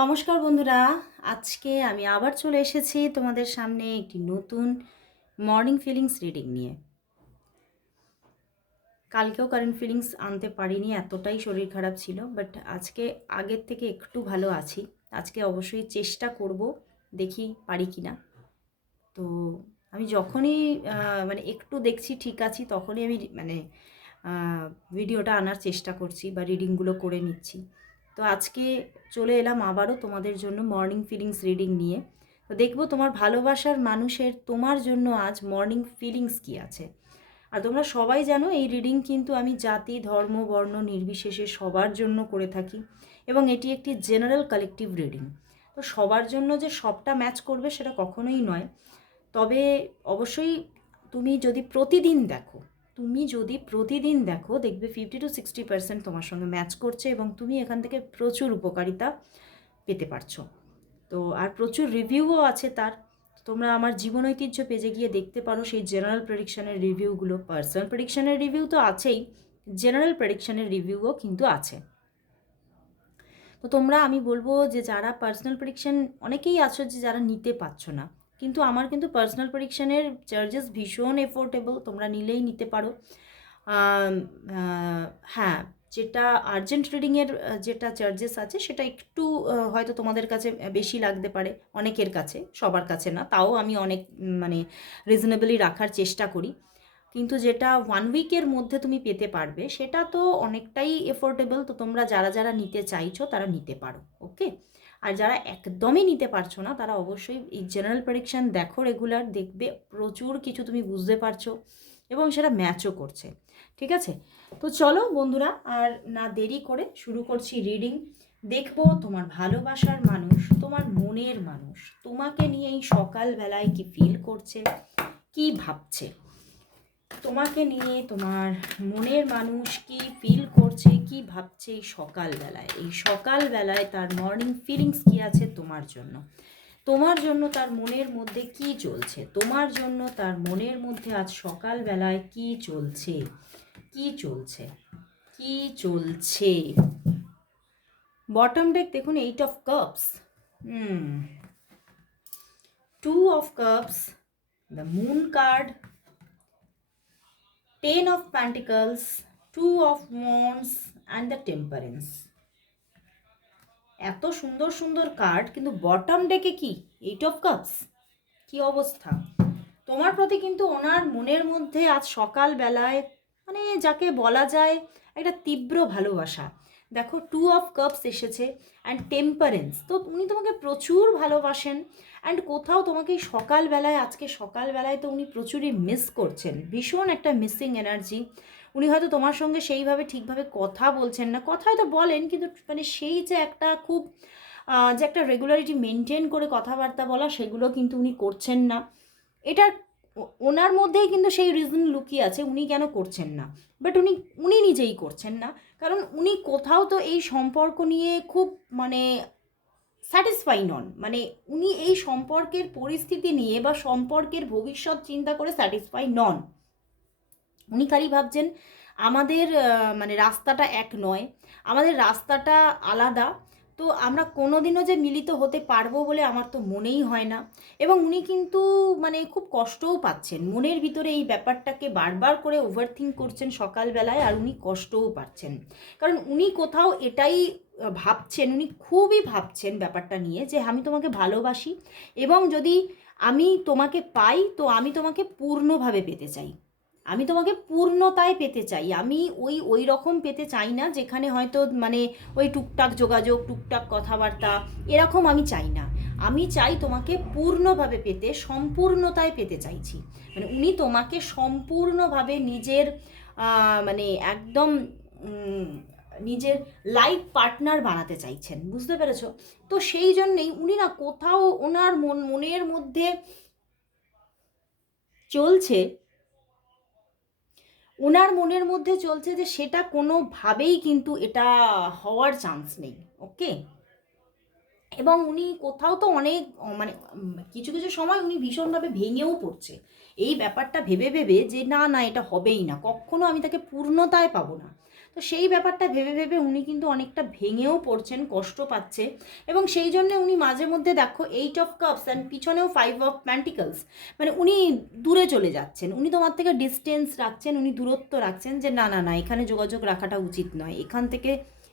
নমস্কার বন্ধুরা, আজকে আমি আবার চলে এসেছি তোমাদের সামনে একটি নতুন মর্নিং ফিলিংস রিডিং নিয়ে। কালকেও কারেন্ট ফিলিংস আনতে পারিনি, এতটাই শরীর খারাপ ছিল, বাট আজকে আগের থেকে একটু ভালো আছি। আজকে অবশ্যই চেষ্টা করব, দেখি পারি কি না। তো আমি যখনই একটু দেখছি ঠিক আছি, তখনই আমি ভিডিওটা আনার চেষ্টা করছি বা রিডিংগুলো করে নিচ্ছি। তো আজকে চলে এলাম আবারও তোমাদের জন্য মর্নিং ফিলিংস রিডিং নিয়ে। তো দেখবো তোমার ভালোবাসার মানুষের তোমার জন্য আজ মর্নিং ফিলিংস কী আছে। আর তোমরা সবাই জানো এই রিডিং কিন্তু আমি জাতি, ধর্ম, বর্ণ নির্বিশেষে সবার জন্য করে থাকি, এবং এটি একটি জেনারেল কালেকটিভ রিডিং। তো সবার জন্য যে সবটা ম্যাচ করবে সেটা কখনোই নয়। তবে অবশ্যই তুমি যদি প্রতিদিন দেখো দেখবে 50-60% তোমার সঙ্গে ম্যাচ করছে, এবং তুমি এখান থেকে প্রচুর উপকারিতা পেতে পারছো। তো আর প্রচুর রিভিউও আছে তার। তোমরা আমার জীবন ঐতিহ্য পেজে গিয়ে দেখতে পারো সেই জেনারেল প্রেডিকশানের রিভিউগুলো। পার্সোনাল প্রেডিকশানের রিভিউ তো আছেই, জেনারেল প্রেডিকশানের রিভিউও কিন্তু আছে। তো আমি বলবো যে যারা পার্সোনাল প্রেডিকশান, অনেকেই আছো যে যারা নিতে পারছো না, কিন্তু আমার কিন্তু পার্সোনাল প্রেডিকশানের চার্জেস ভীষণ এফোর্ডেবল, তোমরা নিলেই নিতে পারো। হ্যাঁ, যেটা আর্জেন্ট রিডিংয়ের যেটা চার্জেস আছে সেটা একটু হয়তো তোমাদের কাছে বেশি লাগতে পারে, অনেকের কাছে, সবার কাছে না, তাও আমি অনেক রিজনেবলি রাখার চেষ্টা করি। কিন্তু যেটা 1 উইকের মধ্যে তুমি পেতে পারবে সেটা তো অনেকটাই এফোর্ডেবল। তো তোমরা যারা যারা নিতে চাইছো তারা নিতে পারো, ওকে। আর যারা একদমই নিতে পারছো না তারা অবশ্যই এই জেনারেল প্রেডিকশান দেখো, রেগুলার দেখবে প্রচুর কিছু তুমি বুঝতে পারছো, এবং সেটা ম্যাচও করছে। ঠিক আছে, তো চলো বন্ধুরা, আর না দেরি করে শুরু করছি রিডিং। দেখবো তোমার ভালোবাসার মানুষ, তোমার মনের মানুষ তোমাকে নিয়ে এই সকালবেলায় কি ফিল করছে, কি ভাবছে। তোমাকে নিয়ে তোমার মনের মানুষ কি ফিল করছে, কি ভাবছে এই সকালবেলায় তার মর্নিং ফিলিংস কি আছে তোমার জন্য। তার মনের মধ্যে কি চলছে, তোমার জন্য তার মনের মধ্যে আজ সকালবেলায় কি চলছে, কি চলছে, কি চলছে। বটম ডেক দেখুন, 8 of cups, 2 of cups, the moon card, 10 of pentacles, 2 of wands and the temperance. এত সুন্দর সুন্দর কার্ড, কিন্তু বটম ডেকে কি 8 অফ কাপস, কি অবস্থা। তোমার প্রতি কিন্তু ওনার মনের মধ্যে আজ সকালবেলায় যাকে বলা যায় একটা তীব্র ভালোবাসা। দেখো 2 অফ কাপস এসেছে অ্যান্ড টেম্পারেন্স, তো উনি তোমাকে প্রচুর ভালোবাসেন। অ্যান্ড কোথাও তোমাকে আজকে সকালবেলায় তো উনি প্রচুরই মিস করছেন, ভীষণ একটা মিসিং এনার্জি। উনি হয়তো তোমার সঙ্গে সেইভাবে ঠিকভাবে কথা বলছেন না, কথা হয়তো বলেন, কিন্তু সেই যে একটা খুব যে একটা রেগুলারিটি মেনটেন করে কথাবার্তা বলা, সেগুলো কিন্তু উনি করছেন না। এটার ওনার মধ্যেই কিন্তু সেই রিজন লুকিয়ে আছে, উনি কেন করছেন না, বাট উনি নিজেই করছেন না। কারণ উনি কোথাও তো এই সম্পর্ক নিয়ে খুব স্যাটিসফাই নন, উনি এই সম্পর্কের পরিস্থিতি নিয়ে বা সম্পর্কের ভবিষ্যৎ চিন্তা করে স্যাটিসফাই নন। উনি খালি ভাবছেন আমাদের রাস্তাটা এক নয়, আমাদের রাস্তাটা আলাদা, তো আমরা কোনোদিনও যে মিলিত হতে পারবো বলে আমার তো মনেই হয় না। এবং উনি কিন্তু খুব কষ্টও পাচ্ছেন মনের ভিতরে, এই ব্যাপারটাকে বারবার করে ওভারথিঙ্ক করছেন সকালবেলায়, আর উনি কষ্টও পাচ্ছেন। কারণ উনি কোথাও এটাই ভাবছেন, উনি খুবই ভাবছেন ব্যাপারটা নিয়ে, যে আমি তোমাকে ভালোবাসি, এবং যদি আমি তোমাকে পাই তো আমি তোমাকে পূর্ণভাবে পেতে চাই, আমি তোমাকে পূর্ণতায় পেতে চাই। আমি ওই রকম পেতে চাই না যেখানে হয়তো ওই টুকটাক যোগাযোগ, টুকটাক কথাবার্তা, এরকম আমি চাই না। আমি চাই তোমাকে পূর্ণভাবে পেতে, সম্পূর্ণতায় পেতে চাইছি। উনি তোমাকে সম্পূর্ণভাবে নিজের একদম নিজের লাইফ পার্টনার বানাতে চাইছেন, বুঝতে পেরেছো? তো সেই জন্যেই উনি কোথাও ওনার মনের মধ্যে চলছে, যে সেটা কোনোভাবেই কিন্তু এটা হওয়ার চান্স নেই, ওকে। এবং উনি কোথাও তো অনেক কিছু কিছু সময় উনি ভীষণভাবে ভেঙেও পড়ছে এই ব্যাপারটা ভেবে ভেবে, যে না না এটা হবেই না, কখনো আমি তাকে পূর্ণতায় পাবো না। তো সেই ব্যাপারটা ভেবে ভেবে উনি কিন্তু অনেকটা ভেঙেও পড়ছেন, কষ্ট পাচ্ছে, এবং সেই জন্য উনি মাঝে মধ্যে দেখো 8 অফ কাপস অ্যান্ড পিছনেও 5 অফ পেন্টিকলস, মানে উনি দূরে চলে যাচ্ছেন, উনি তোমার থেকে ডিস্টেন্স রাখছেন, উনি দূরত্ব রাখছেন, যে না না না এখানে যোগাযোগ রাখাটা উচিত নয়, এখান থেকে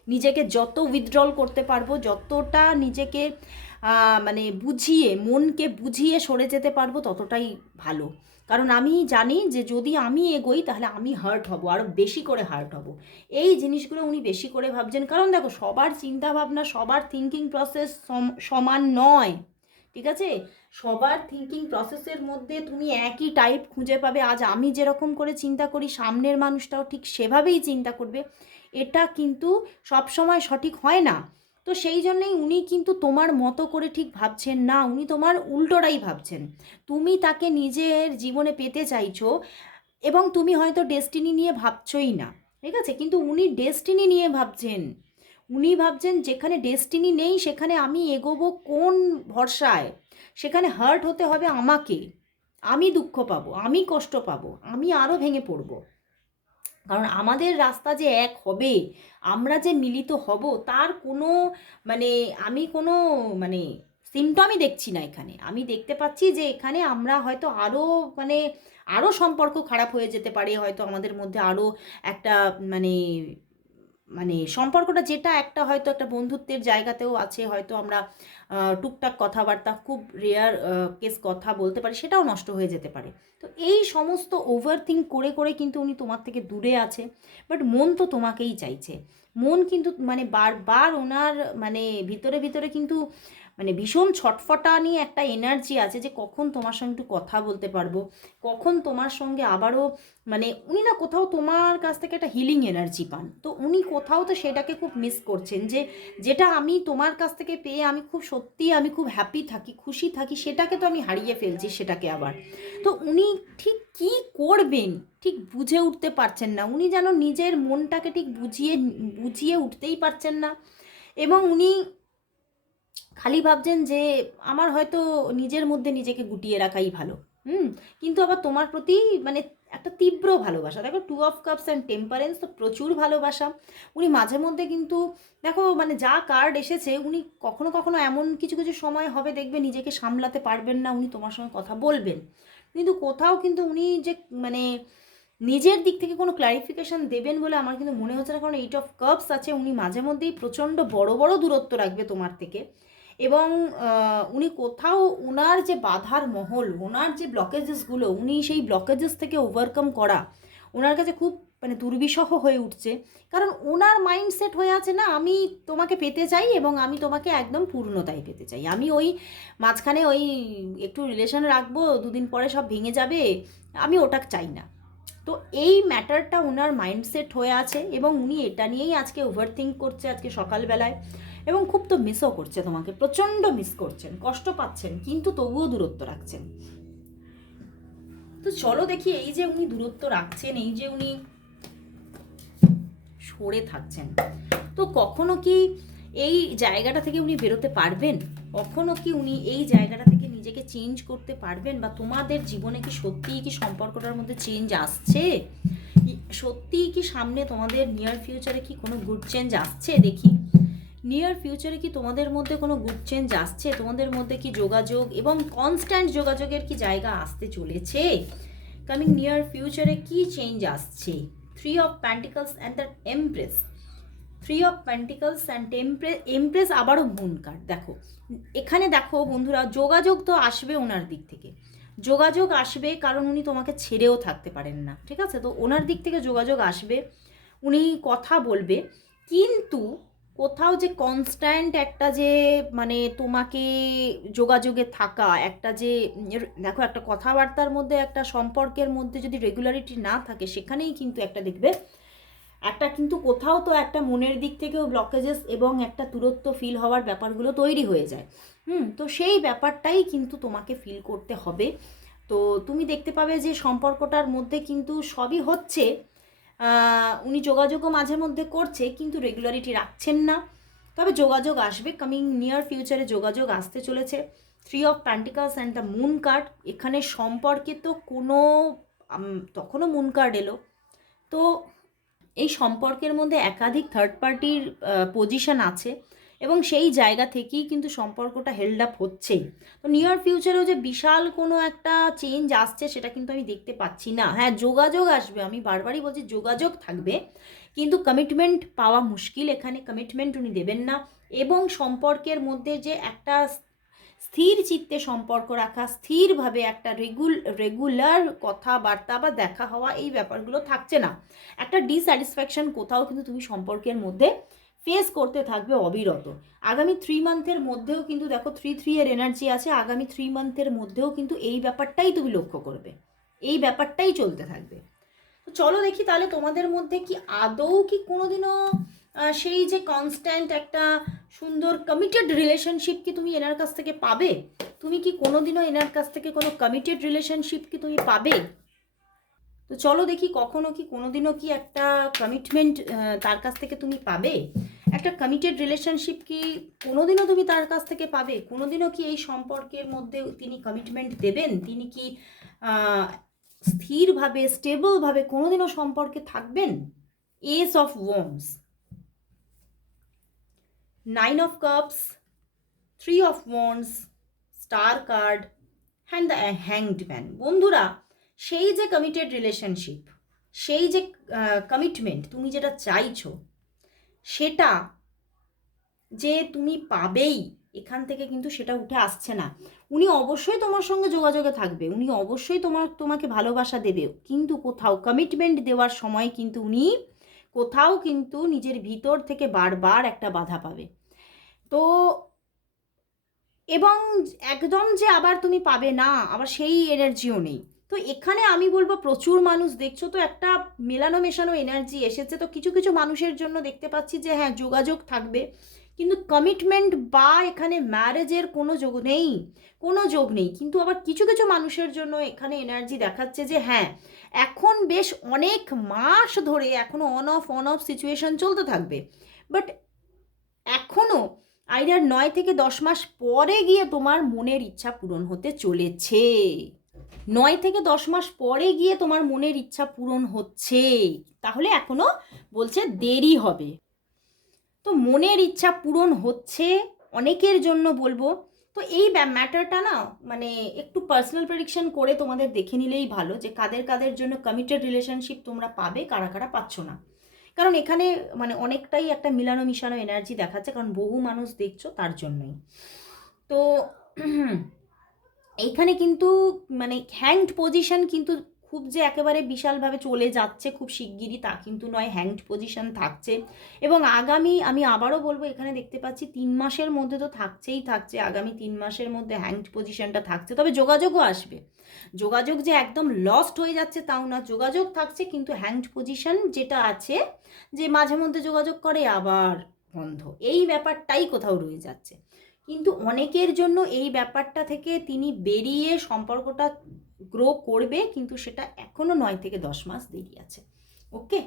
নিজেকে যত উইথড্রল করতে পারবো, যতটা নিজেকে মানে বুঝিয়ে, মনকে বুঝিয়ে সরে যেতে পারবো ততটাই ভালো। কারণ আমি জানি যে যদি আমি এগোই তাহলে আমি হার্ট হব, আরও বেশি করে হার্ট হব। এই জিনিসগুলো উনি বেশি করে ভাবছেন, কারণ দেখো সবার চিন্তাভাবনা, সবার থিঙ্কিং প্রসেস সমান নয়, ঠিক আছে? সবার থিঙ্কিং প্রসেসের মধ্যে তুমি একই টাইপ খুঁজে পাবে। আজ আমি যেরকম করে চিন্তা করি সামনের মানুষটাও ঠিক সেভাবেই চিন্তা করবে, এটা কিন্তু সবসময় সঠিক হয় না। তো সেই জন্যেই উনি কিন্তু তোমার মতো করে ঠিক ভাবছেন না, উনি তোমার উল্টোটাই ভাবছেন। তুমি তাকে নিজের জীবনে পেতে চাইছো এবং তুমি হয়তো ডেস্টিনি নিয়ে ভাবছই না, ঠিক আছে? কিন্তু উনি ডেস্টিনি নিয়ে ভাবছেন। উনি ভাবছেন যেখানে ডেস্টিনি নেই সেখানে আমি এগোবো কোন ভরসায়, সেখানে হার্ট হতে হবে আমাকে, আমি দুঃখ পাবো, আমি কষ্ট পাবো, আমি আরও ভেঙে পড়বো। কারণ আমাদের রাস্তা যে এক হবে, আমরা যে মিলিত হব, তার কোনো মানে আমি কোনো মানে সিমটমই দেখছি না এখানে। আমি দেখতে পাচ্ছি যে এখানে আমরা হয়তো আরও মানে আরও সম্পর্ক খারাপ হয়ে যেতে পারে, হয়তো আমাদের মধ্যে আরও একটা মানে মানে সম্পর্কটা যেটা একটা হয়তো একটা বন্ধুত্বের জায়গাতেও আছে, হয়তো আমরা টুকটাক কথাবার্তা, খুব রেয়ার কেস কথা বলতে পারি, সেটাও নষ্ট হয়ে যেতে পারে। তো এই সমস্ত ওভার থিঙ্ক করে করে কিন্তু উনি তোমার থেকে দূরে আছে, বাট মন তো তোমাকেই চাইছে। মন কিন্তু মানে বারবার ওনার মানে ভিতরে ভিতরে কিন্তু মানে ভীষণ ছটফটানি একটা এনার্জি আছে, যে কখন তোমার সঙ্গে একটু কথা বলতে পারবো, কখন তোমার সঙ্গে আবারও মানে উনি না কোথাও তোমার কাছ থেকে একটা হিলিং এনার্জি পান, তো উনি কোথাও তো সেটাকে খুব মিস করছেন, যে যেটা আমি তোমার কাছ থেকে পেয়ে আমি খুব সত্যি আমি খুব হ্যাপি থাকি, খুশি থাকি, সেটাকে তো আমি হারিয়ে ফেলছি সেটাকে আবার। তো উনি ঠিক কী করবেন ঠিক বুঝে উঠতে পারছেন না, উনি যেন নিজের মনটাকে ঠিক বুঝিয়ে বুঝিয়ে উঠতেই পারছেন না, এবং উনি খালি ভাবছেন যে আমার হয়তো নিজের মধ্যে নিজেকে গুটিয়ে রাখাই ভালো। হুম। কিন্তু আবার তোমার প্রতি মানে একটা তীব্র ভালোবাসা, দেখো 2 অফ কাপস অ্যান্ড টেম্পারেন্স, তো প্রচুর ভালোবাসা। উনি মাঝে মধ্যে কিন্তু দেখো মানে যা কার্ড এসেছে, উনি কখনো কখনো এমন কিছু কিছু সময় হবে দেখবে নিজেকে সামলাতে পারবেন না, উনি তোমার সঙ্গে কথা বলবেন, কিন্তু কোথাও কিন্তু উনি যে মানে নিজের দিক থেকে কোনো ক্লারিফিকেশান দেবেন বলে আমার কিন্তু মনে হচ্ছে না, কারণ 8 অফ কাপস আছে, উনি মাঝে মধ্যেই প্রচণ্ড বড় বড় দূরত্ব রাখবে তোমার থেকে, এবং উনি কোথাও ওনার যে বাধার মহল, ওনার যে ব্লকেজেসগুলো, উনি সেই ব্লকেজেস থেকে ওভারকাম করা ওনার কাছে খুব মানে দুর্বিষহ হয়ে উঠছে। কারণ ওনার মাইন্ডসেট হয়ে আছে না, আমি তোমাকে পেতে চাই এবং আমি তোমাকে একদম পূর্ণতায় পেতে চাই, আমি ওই মাঝখানে ওই একটু রিলেশন রাখবো, দুদিন পরে সব ভেঙে যাবে, আমি ওটা চাই না। তো এই ম্যাটারটা ওনার মাইন্ডসেট হয়ে আছে, এবং উনি এটা নিয়েই আজকে ওভার থিঙ্ক করছে আজকে সকালবেলায়, এবং খুব তো মিসও করছে তোমাকে, প্রচণ্ড মিস করছেন, কষ্ট পাচ্ছেন, কিন্তু তবুও দূরত্ব রাখছেন। তো চলো দেখি, এই যে উনি দূরত্ব রাখছেন, এই যে উনি সরে থাকছেন, তো কখনো কি এই জায়গাটা থেকে উনি বেরোতে পারবেন? কখনো কি উনি এই জায়গাটা থেকে নিজেকে চেঞ্জ করতে পারবেন? বা তোমাদের জীবনে কি সত্যিই কি সম্পর্কটার মধ্যে চেঞ্জ আসছে? সত্যিই কি সামনে তোমাদের নিয়ার ফিউচারে কি কোনো গুড চেঞ্জ আসছে? দেখি নিয়ার ফিউচারে কি তোমাদের মধ্যে কোনো গুড চেঞ্জ আসছে? তোমাদের মধ্যে কি যোগাযোগ এবং কনস্ট্যান্ট যোগাযোগের কি জায়গা আসতে চলেছে? কামিং নিয়ার ফিউচারে কি চেঞ্জ আসছে? 3 of pentacles and the empress. 3 of pentacles and empress, আবারও মুন কার্ড। দেখো এখানে দেখো বন্ধুরা, যোগাযোগ তো আসবে ওনার দিক থেকে, যোগাযোগ আসবে, কারণ উনি তোমাকে ছেড়েও থাকতে পারেন না, ঠিক আছে? তো ওনার দিক থেকে যোগাযোগ আসবে, উনি কথা বলবে, কিন্তু কোথাও যে কনস্ট্যান্ট একটা যে মানে তোমাকে যোগাযোগে থাকা একটা যে দেখো একটা কথাবার্তার মধ্যে, একটা সম্পর্কের মধ্যে যদি রেগুলারিটি না থাকে, সেখানেই কিন্তু একটা দেখবে একটা কিন্তু কোথাও তো একটা মনের দিক থেকেও ব্লকেজেস এবং একটা দূরত্ব ফিল হওয়ার ব্যাপারগুলো তৈরি হয়ে যায়। তো সেই ব্যাপারটাই কিন্তু তোমাকে ফিল করতে হবে। তো তুমি দেখতে পাবে যে সম্পর্কটার মধ্যে কিন্তু সবই হচ্ছে, উনি যোগাযোগও মাঝে মধ্যে করছে, কিন্তু রেগুলারিটি রাখছেন না। তবে যোগাযোগ আসবে, কামিং নিয়ার ফিউচারে যোগাযোগ আসতে চলেছে। 3 of pentacles and the moon card, এখানে সম্পর্কে তো কোনো তখনও মুন কার্ড এলো, তো এই সম্পর্কের মধ্যে একাধিক থার্ড পার্টির পজিশন আছে এবং সেই জায়গা থেকেই কিন্তু সম্পর্কটা হেল্ড আপ হচ্ছেই। তো নিয়ার ফিউচারেও যে বিশাল কোনো একটা চেঞ্জ আসছে সেটা কিন্তু আমি দেখতে পাচ্ছি না। হ্যাঁ, যোগাযোগ আসবে, আমি বারবারই বলছি যোগাযোগ থাকবে, কিন্তু কমিটমেন্ট পাওয়া মুশকিল। এখানে কমিটমেন্ট উনি দেবেন না। এবং সম্পর্কের মধ্যে যে একটা স্থির চিত্তে সম্পর্ক রাখা, স্থিরভাবে একটা রেগুলার কথাবার্তা বা দেখা হওয়া, এই ব্যাপারগুলো থাকছে না। একটা ডিস্যাটিসফ্যাকশন কোথাও কিন্তু তুমি সম্পর্কের মধ্যে ফেস করতে থাকবে অবিরত। আগামী 3 মান্থের মধ্যেও কিন্তু দেখো 3 এর এনার্জি আছে, আগামী 3 মান্থের মধ্যেও কিন্তু এই ব্যাপারটাই তুমি লক্ষ্য করবে, এই ব্যাপারটাই চলতে থাকবে। তো চলো দেখি তাহলে তোমাদের মধ্যে কি আদৌ কি কোনোদিনও সেই যে কনস্ট্যান্ট একটা সুন্দর কমিটেড রিলেশনশিপ কি তুমি এনার কাছ থেকে পাবে? তুমি কি কোনোদিনও এনার কাছ থেকে কোনো কমিটেড রিলেশনশিপ কি তুমি পাবে? তো চলো দেখি কখনো কি কোনোদিনও কি একটা কমিটমেন্ট তার কাছ থেকে তুমি পাবে? একটা কমিটেড রিলেশনশিপ কি কোনোদিনও তুমি তার কাছ থেকে পাবে? কোনোদিনও কি এই সম্পর্কের মধ্যে তিনি কমিটমেন্ট দেবেন? তিনি কি স্থিরভাবে স্টেবলভাবে কোনোদিনও সম্পর্কে থাকবেন? S of wands, 9 of cups, 3 of wands, star card and the hanged man. বন্ধুরা, সেই যে কমিটেড রিলেশনশিপ, সেই যে কমিটমেন্ট তুমি যেটা চাইছো, সেটা যে তুমি পাবেই, এখান থেকে কিন্তু সেটা উঠে আসছে না। উনি অবশ্যই তোমার সঙ্গে যোগাযোগে থাকবে, উনি অবশ্যই তোমাকে ভালোবাসা দেবে, কিন্তু কোথাও কমিটমেন্ট দেওয়ার সময় কিন্তু উনি কোথাও কিন্তু নিজের ভিতর থেকে বারবার একটা বাধা পাবে। তো এবং একদম যে আবার তুমি পাবে না, আবার সেই এনার্জিও নেই। তো এখানে আমি বলবো প্রচুর মানুষ দেখছো তো একটা মেলানো মেশানো এনার্জি এসেছে। তো কিছু কিছু মানুষের জন্য দেখতে পাচ্ছি যে হ্যাঁ যোগাযোগ থাকবে, কিন্তু কমিটমেন্ট বা এখানে ম্যারেজের কোনো যোগ নেই, কোনো যোগ নেই। কিন্তু আবার কিছু কিছু মানুষের জন্য এখানে এনার্জি দেখাচ্ছে যে হ্যাঁ এখন বেশ অনেক মাস ধরে এখনও অন অফ সিচুয়েশন চলতে থাকবে, বাট এখনও আইদার 9 থেকে 10 মাস পরে গিয়ে তোমার মনের ইচ্ছা পূরণ হতে চলেছে। 9 থেকে 10 মাস পরে গিয়ে তোমার মনের ইচ্ছা পূরণ হচ্ছে, তাহলে এখনো বলছে দেরি হবে। তো মনের ইচ্ছা পূরণ হচ্ছে অনেকের জন্য বলবো। তো এই ম্যাটারটা না মানে একটু পার্সোনাল প্রেডিকশন করে তোমাদের দেখে নিলেই ভালো যে কাদের কাদের জন্য কমিটেড রিলেশনশিপ তোমরা পাবে, কারা কারা পাচ্ছ না। কারণ এখানে মানে অনেকটাই একটা মিলানো মিশানো এনার্জি দেখাচ্ছে, কারণ বহু মানুষ দেখছো তার জন্যই। তো এইখানে কিন্তু মানে হ্যাংড পজিশন কিন্তু খুব যে একেবারে বিশালভাবে চলে যাচ্ছে খুব শিগগিরই তা কিন্তু নয়, হ্যাংড পজিশন থাকছে। এবং আগামী আমি আবারও বলবো এখানে দেখতে পাচ্ছি 3 মাসের মধ্যে তো থাকছে, আগামী 3 মাসের মধ্যে হ্যাংড পজিশনটা থাকছে। তবে যোগাযোগও আসবে, যোগাযোগ যে একদম লস্ট হয়ে যাচ্ছে তাও না, যোগাযোগ থাকছে, কিন্তু হ্যাংড পজিশন যেটা আছে যে মাঝে মধ্যে যোগাযোগ করে আবার বন্ধ, এই ব্যাপারটাই কোথাও রয়ে যাচ্ছে। কিন্তু অনেকের জন্য এই ব্যাপারটা থেকে তিনি বেরিয়ে সম্পর্কটা গ্রো করবে, কিন্তু সেটা এখনও 9 থেকে 10 মাস দেরি আছে। ওকে,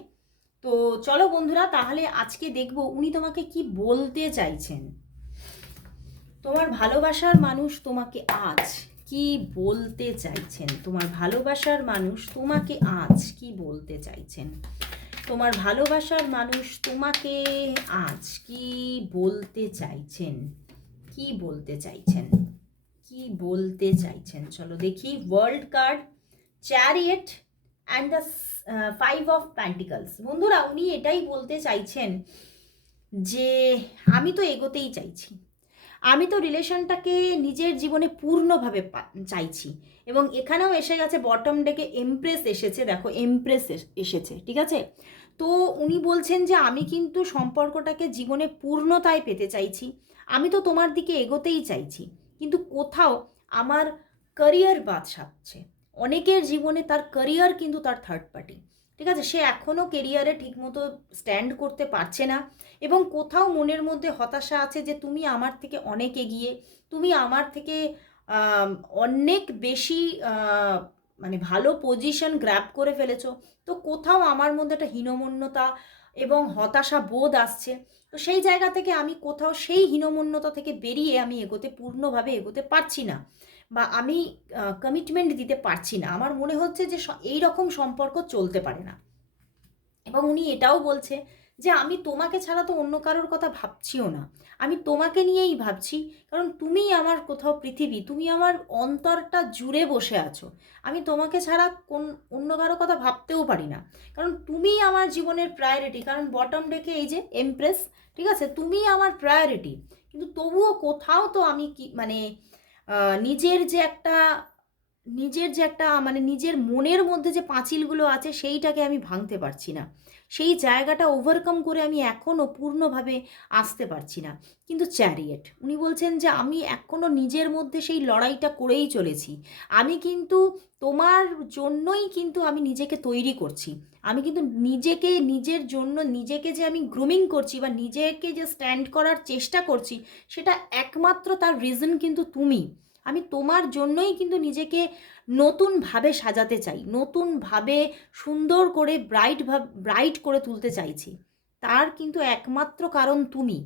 তো চলো বন্ধুরা তাহলে আজকে দেখব উনি তোমাকে কি বলতে চাইছেন। তোমার ভালোবাসার মানুষ তোমাকে আজ কি বলতে চাইছেন, তোমার ভালোবাসার মানুষ তোমাকে আজ কি বলতে চাইছেন, তোমার ভালোবাসার মানুষ তোমাকে আজ কি বলতে চাইছেন, কি বলতে চাইছেন, কি বলতে চাইছেন। চলো দেখি, world card, chariot and the 5 of pentacles. বন্ধুরা উনি এটাই বলতে চাইছেন যে আমি তো এগোতেই চাইছি, আমি তো রিলেশনটাকে নিজের জীবনে পূর্ণভাবে চাইছি। এবং এখানেও এসে গেছে বটম ডেকে এমপ্রেস এসেছে, দেখো এমপ্রেস এসেছে, ঠিক আছে। তো উনি বলছেন যে আমি কিন্তু সম্পর্কটাকে জীবনে পূর্ণতায় পেতে চাইছি, আমি তো তোমার দিকে এগোতেই চাইছি, কিন্তু কোথাও আমার ক্যারিয়ার বাদ সাধছে। অনেকের জীবনে তার ক্যারিয়ার কিন্তু তার থার্ড পার্টি, ঠিক আছে, সে এখনও কেরিয়ারে ঠিকমতো স্ট্যান্ড করতে পারছে না। এবং কোথাও মনের মধ্যে হতাশা আছে যে তুমি আমার থেকে অনেক এগিয়ে, তুমি আমার থেকে অনেক বেশি মানে ভালো পজিশন গ্র্যাব করে ফেলেছো। তো কোথাও আমার মধ্যে একটা হীনমন্যতা এবং হতাশা বোধ আসছে। তো সেই জায়গা থেকে আমি কোথাও সেই হীনমন্যতা থেকে বেরিয়ে আমি পূর্ণভাবে এগোতে পারছি না, বা আমি কমিটমেন্ট দিতে পারছি না। আমার মনে হচ্ছে যে এই রকম সম্পর্ক চলতে পারে না। এবং উনি এটাও বলছে যে আমি তোমাকে ছাড়া তো অন্য কারোর কথা ভাবছিও না, আমি তোমাকে নিয়েই ভাবছি, কারণ তুমিই আমার কোথাও পৃথিবী, তুমি আমার অন্তরটা জুড়ে বসে আছো। আমি তোমাকে ছাড়া অন্য কারো কথা ভাবতেও পারি না, কারণ তুমিই আমার জীবনের প্রায়োরিটি। কারণ বটম ডেকে এই যে এমপ্রেস, ঠিক আছে, তুমিই আমার প্রায়োরিটি। কিন্তু তবুও কোথাও তো আমি কি মানে নিজের যে একটা মানে নিজের মনের মধ্যে যে পাঁচিলগুলো আছে সেইটাকে আমি ভাঙতে পারছি না, সেই জায়গাটা ওভারকাম করে আমি এখনও পূর্ণভাবে আসতে পারছি না। কিন্তু চ্যারিয়েট উনি বলছেন যে আমি এখনও নিজের মধ্যে সেই লড়াইটা করেই চলেছি। আমি কিন্তু তোমার জন্যই কিন্তু আমি নিজেকে তৈরি করছি। আমি কিন্তু নিজেকে নিজের জন্য নিজেকে যে আমি গ্রুমিং করছি বা নিজেকে যে স্ট্যান্ড করার চেষ্টা করছি, সেটা একমাত্র তার রিজন কিন্তু তুমি। আমি তোমার জন্যই কিন্তু নিজেকে নতুনভাবে সাজাতে চাই, নতুনভাবে সুন্দর করে ব্রাইট করে তুলতে চাইছি। তার কিন্তু একমাত্র কারণ তুমি।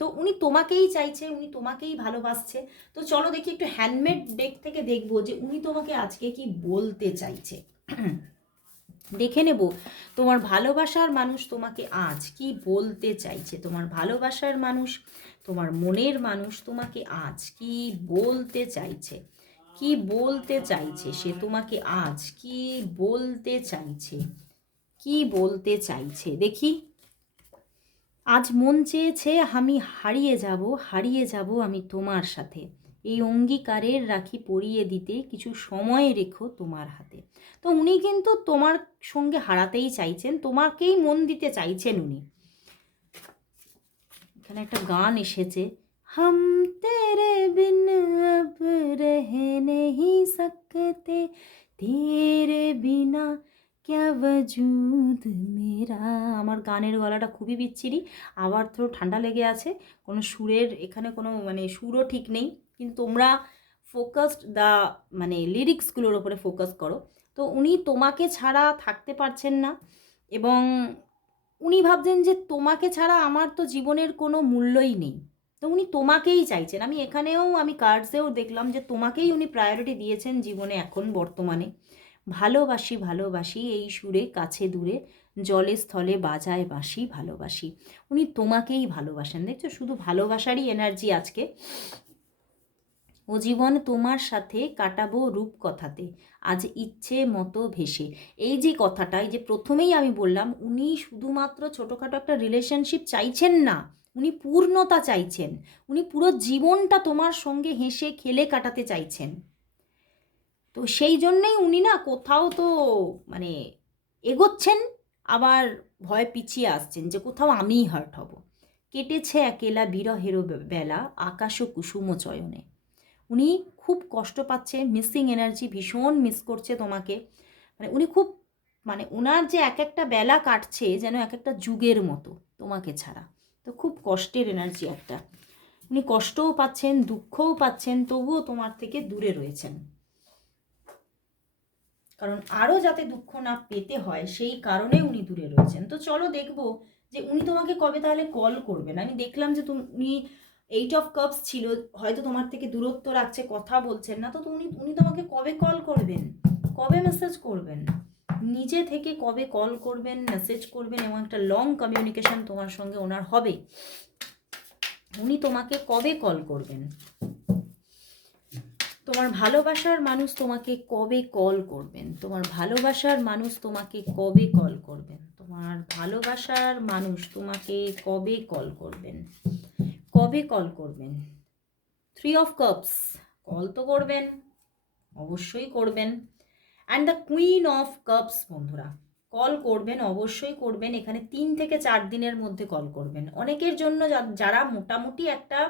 তো উনি তোমাকেই চাইছে, উনি তোমাকেই ভালোবাসছে। তো চলো দেখি একটু হ্যান্ডমেড ডেক থেকে দেখবো যে উনি তোমাকে আজকে কি বলতে চাইছে। দেখে নেব তোমার ভালোবাসার মানুষ তোমাকে আজ কি বলতে চাইছে। তোমার ভালোবাসার মানুষ, তোমার মনের মানুষ তোমাকে আজ কি বলতে চাইছে। কি বলতে চাইছে সে তোমাকে আজ, কি বলতে চাইছে, কি বলতে চাইছে দেখি। আজ মন চেয়েছে আমি হারিয়ে যাব আমি তোমার সাথে। এই অঙ্গীকারের রাখি পরিয়ে দিতে কিছু সময় রেখো তোমার হাতে। তো উনি কিন্তু তোমার সঙ্গে হারাতেই চাইছেন, তোমাকেই মন দিতে চাইছেন উনি। এখানে একটা গান এসেছে, হাম তেরে বিন আব রহে নেহি সকতে, তেরে বিনা ক্যা বজুদ মেরা। আমার গানের গলাটা খুবই বিচ্ছিরি, আবার তো ঠান্ডা লেগে আছে, কোনো সুরের এখানে কোনো মানে সুরও ঠিক নেই। কিন্তু তোমরা ফোকাসড মানে লিরিক্সগুলোর ওপরে ফোকাস করো। তো উনি তোমাকে ছাড়া থাকতে পারছেন না, এবং উনি ভাবছেন যে তোমাকে ছাড়া আমার তো জীবনের কোনো মূল্যই নেই। তো উনি তোমাকেই চাইছেন। আমি কার্ডসেও দেখলাম যে তোমাকেই উনি প্রায়োরিটি দিয়েছেন জীবনে এখন বর্তমানে। ভালোবাসি ভালোবাসি এই সুরে কাছে দূরে, জলে স্থলে বাজায় বাঁশি ভালোবাসি। উনি তোমাকেই ভালোবাসেন, দেখছো শুধু ভালোবাসারই এনার্জি আজকে। ও জীবন তোমার সাথে কাটাবো রূপকথাতে, আজ ইচ্ছে মতো ভেসে। এই যে কথাটা, এই যে প্রথমেই আমি বললাম, উনি শুধুমাত্র ছোটোখাটো একটা রিলেশনশিপ চাইছেন না, উনি পূর্ণতা চাইছেন। উনি পুরো জীবনটা তোমার সঙ্গে হেসে খেলে কাটাতে চাইছেন। তো সেই জন্যেই উনি না কোথাও তো মানে এগোচ্ছেন, আবার ভয় পিছিয়ে আসছেন যে কোথাও আমিই হার্ট হব। কেটেছে একেলা বিরহেরও বেলা, আকাশ ও কুসুম চয়নে। উনি খুব কষ্ট পাচ্ছে, মিসিং এনার্জি, ভীষণ মিস করছে তোমাকে। মানে উনি খুব মানে ওনার যে এক একটা বেলা কাটছে যেন এক একটা যুগের মতো তোমাকে ছাড়া। তো খুব কষ্টের এনার্জি একটা, উনি কষ্টও পাচ্ছেন, দুঃখও পাচ্ছেন, তবুও তোমার থেকে দূরে রয়েছেন। কারণ আরও যাতে দুঃখ না পেতে হয় সেই কারণে উনি দূরে রয়েছেন। তো চলো দেখবো যে উনি তোমাকে কবে তাহলে কল করবেন। আমি দেখলাম যে উনি 8 অফ কাপস ছিল, হয়তো তোমার থেকে দূরত্ব রাখছে, কথা বলছেন না। তো উনি উনি তোমাকে কবে কল করবেন, কবে মেসেজ করবেন, নিজে থেকে কবে কল করবেন, মেসেজ করবেন, এবং একটা লং কমিউনিকেশন তোমার সঙ্গে ওনার হবে। উনি তোমাকে কবে কল করবেন, তোমার ভালোবাসার মানুষ তোমাকে কবে কল করবেন, তোমার ভালোবাসার মানুষ তোমাকে কবে কল করবেন, তোমার ভালোবাসার মানুষ তোমাকে কবে কল করবেন, কবে কল করবেন। 3 অফ কাপস, কল তো করবেন, অবশ্যই করবেন। And the queen of cups, বন্ধুরা কল করবেন, অবশ্যই করবেন। এখানে 3 থেকে 4 দিনের মধ্যে কল করবেন। অনেকের জন্য যারা মোটামুটি একটা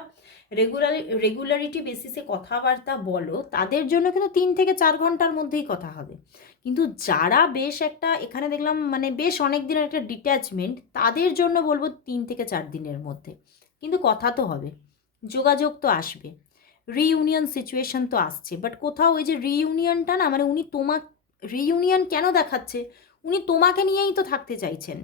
রেগুলারিটি বেসিসে কথাবার্তা বলো, তাদের জন্য কিন্তু 3 থেকে 4 ঘন্টার মধ্যেই কথা হবে। কিন্তু যারা বেশ একটা এখানে দেখলাম মানে বেশ অনেক দিনের একটা ডিট্যাচমেন্ট, তাদের জন্য বলবো 3 থেকে 4 দিনের মধ্যে। কিন্তু কথা তো হবে, যোগাযোগ তো আসবে, রিইউনিয়ন সিচুয়েশন তো আসছে। বাট কোথাও ওই যে রিইউনিয়নটা না, মানে উনি রিইউনিয়ন কেন দেখাচ্ছে, উনি তোমাকে নিয়েই তো থাকতে চাইছেন,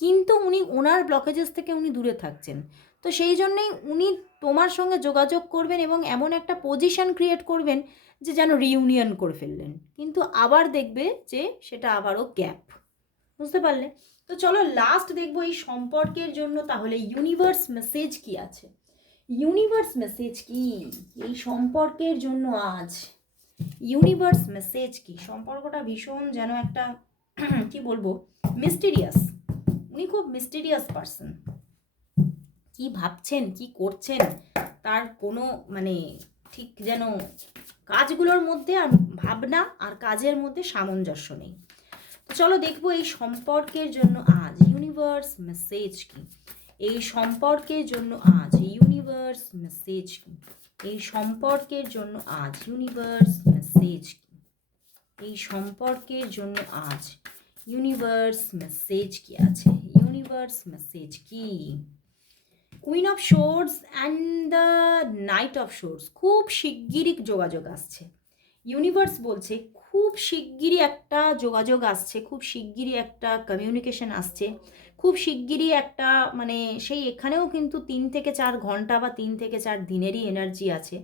কিন্তু উনি ওনার ব্লকেজেস থেকে উনি দূরে থাকছেন। তো সেই জন্যেই উনি তোমার সঙ্গে যোগাযোগ করবেন এবং এমন একটা পজিশন ক্রিয়েট করবেন যে যেন রিইউনিয়ন করে ফেললেন, কিন্তু আবার দেখবে যে সেটা আবারও গ্যাপ। বুঝতে পারলে? তো চলো লাস্ট দেখবো এই সম্পর্কের জন্য তাহলে ইউনিভার্স মেসেজ কি আছে। ইউনিভার্স মেসেজ কি এই সম্পর্কের জন্য আজ? ইউনিভার্স মেসেজ কি? সম্পর্কটা ভীষণ যেন একটা কি বলবো, মিস্টিরিয়াস। উনি খুব মিস্টিরিয়াস পার্সন। কি ভাবছেন, কি করছেন, তার কোনো মানে ঠিক যেন কাজগুলোর মধ্যে আর ভাবনা আর কাজের মধ্যে সামঞ্জস্য নেই। তো চলো দেখবো এই সম্পর্কের জন্য আজ ইউনিভার্স মেসেজ কি। এই সম্পর্কের জন্য আজ ইউনিভার্স মেসেজ কি। এই সম্পর্কের জন্য আজ ইউনিভার্স মেসেজ কি। এই সম্পর্কের জন্য আজ ইউনিভার্স মেসেজ কি আছে। ইউনিভার্স মেসেজ কি। Queen of swords and the night of swords. খুব শিগগিরই যোগাযোগ আসছে। ইউনিভার্স বলছে খুব শিগগিরই একটা যোগাযোগ আসছে, খুব শিগগিরই একটা কমিউনিকেশন আসছে, খুব শিগগিরই একটা মানে সেই এখানেও কিন্তু 3 থেকে 4 ঘন্টা বা 3 থেকে 4 দিনেরই এনার্জি আছে।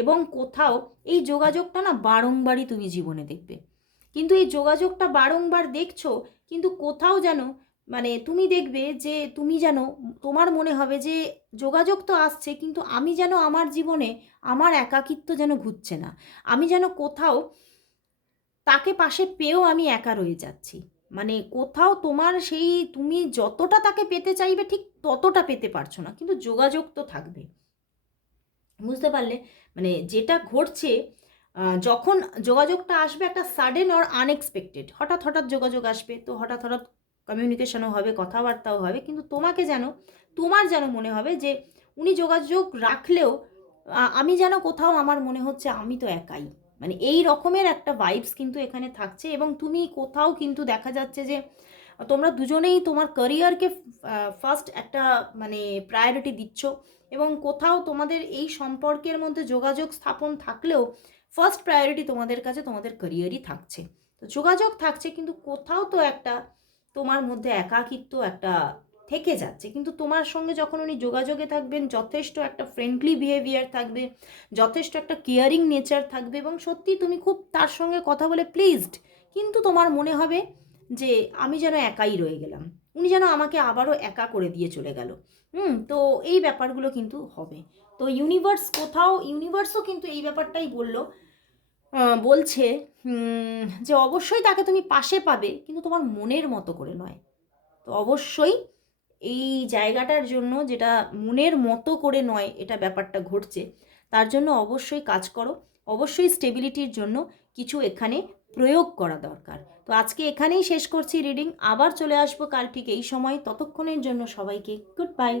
এবং কোথাও এই যোগাযোগটা না বারংবারই তুমি জীবনে দেখবে। কিন্তু এই যোগাযোগটা বারংবার দেখছো, কিন্তু কোথাও যেন মানে তুমি দেখবে যে তুমি যেন তোমার মনে হবে যে যোগাযোগ তো আসছে, কিন্তু আমি যেন আমার জীবনে আমার একাকিত্ব যেন ঘুরছে না। আমি যেন কোথাও তাকে পাশে পেয়েও আমি একা রয়ে যাচ্ছি। মানে কোথাও তোমার সেই তুমি যতটা তাকে পেতে চাইবে ঠিক ততটা পেতে পারছো না, কিন্তু যোগাযোগ তো থাকবে। বুঝতে পারলে? মানে যেটা ঘটছে, যখন যোগাযোগটা আসবে একটা সাডেন অর আনএক্সপেক্টেড, হঠাৎ হঠাৎ যোগাযোগ আসবে, তো হঠাৎ হঠাৎ কমিউনিকেশনও হবে, কথাবার্তাও হবে, কিন্তু তোমাকে যেন তোমার যেন মনে হবে যে উনি যোগাযোগ রাখলেও আমি যেন কোথাও আমার মনে হচ্ছে আমি তো একাই। মানে এই রকমের একটা ভাইবস কিন্তু এখানে থাকছে। এবং তুমি কোথাও কিন্তু দেখা যাচ্ছে যে তোমরা দুজনেই তোমার ক্যারিয়ারকে ফার্স্ট একটা মানে প্রায়োরিটি দিচ্ছ। এবং কোথাও তোমাদের এই সম্পর্কের মধ্যে যোগাযোগ স্থাপন থাকলেও ফার্স্ট প্রায়োরিটি তোমাদের কাছে তোমাদের ক্যারিয়ারই থাকছে। তো যোগাযোগ থাকছে, কিন্তু কোথাও তো একটা তোমার মধ্যে একাকিত্ব একটা থেকে যাচ্ছে। কিন্তু তোমার সঙ্গে যখন উনি যোগাযোগে থাকবেন, যথেষ্ট একটা ফ্রেন্ডলি বিহেভিয়ার থাকবে, যথেষ্ট একটা কেয়ারিং নেচার থাকবে, এবং সত্যি তুমি খুব তার সঙ্গে কথা বলে প্লিজড। কিন্তু তোমার মনে হবে যে আমি যেন একাই রয়ে গেলাম, উনি যেন আমাকে আবারও একা করে দিয়ে চলে গেল। তো এই ব্যাপারগুলো কিন্তু হবে। তো ইউনিভার্স কোথাও ইউনিভার্সও কিন্তু এই ব্যাপারটাই বলছে যে অবশ্যই তাকে তুমি পাশে পাবে, কিন্তু তোমার মনের মতো করে নয়। তো অবশ্যই এই জায়গাটার জন্য, যেটা মনের মতো করে নয় এটা ব্যাপারটা ঘটছে, তার জন্য অবশ্যই কাজ করো। অবশ্যই স্টেবিলিটির জন্য কিছু এখানে প্রয়োগ করা দরকার। তো আজকে এখানেই শেষ করছি রিডিং। আবার চলে আসবো কাল ঠিক এই সময়। ততক্ষণের জন্য সবাইকে গুড বাই।